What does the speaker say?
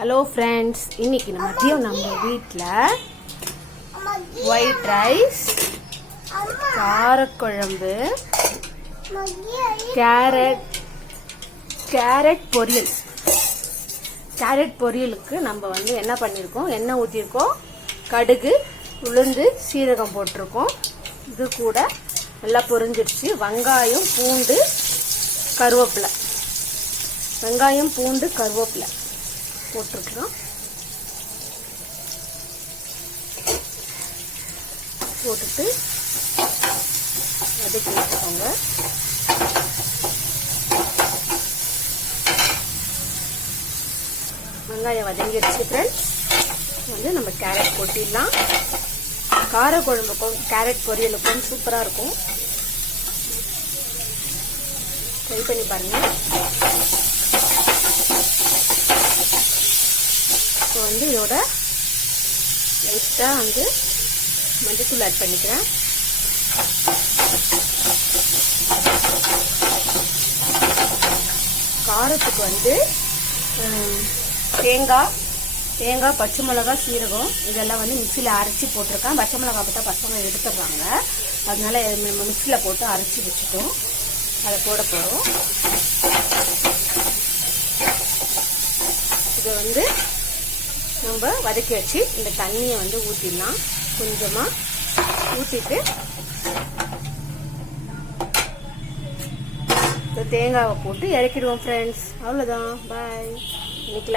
Hello friends, இன்னைக்கு மதியம் நம்ம வீட்டில் ஒயிட் ரைஸ், காரக்குழம்பு, கேரட் பொரியல். கேரட் பொரியலுக்கு நம்ம என்ன பண்ணியிருக்கோம், எண்ணெய் ஊற்றிருக்கோம், கடுகு, உளுந்து, சீரகம் போட்டிருக்கோம். இது கூட நல்லா பொரிஞ்சிடுச்சு. வெங்காயம், பூண்டு, கருவேப்பிலை போட்டிருக்கிறோம். போட்டுட்டு வதக்கி வச்சுக்கோங்க. வெங்காயம் வதங்கிடுச்சு ஃப்ரெண்ட்ஸ். நம்ம கேரட் போட்டிடலாம். காரக்குழம்புக்கும் கேரட் பொரியலுக்கும் சூப்பராக இருக்கும். ட்ரை பண்ணி பாருங்க. இப்போ இதோட லைட்டாக மஞ்சத்தூள் ஆட் பண்ணிக்கிறேன். காரத்துக்கு தேங்காய், பச்சை மிளகா, சீரகம் இதெல்லாம் மிக்சியில் அரைச்சி போட்டிருக்கேன். பச்சை மிளகா பார்த்தா பசங்க எடுத்துடுறாங்க, அதனால நம்ம மிக்சியில் போட்டு அரைச்சி வச்சுட்டோம். அதை போட போகிறோம். இதை நம்ம வதக்கி வச்சு இந்த தண்ணியை ஊற்றிடலாம். கொஞ்சமாக ஊற்றிட்டு தேங்காவை போட்டு இறக்கிடுவோம் ஃப்ரெண்ட்ஸ். அவ்வளோதான். பாய். இன்னைக்கு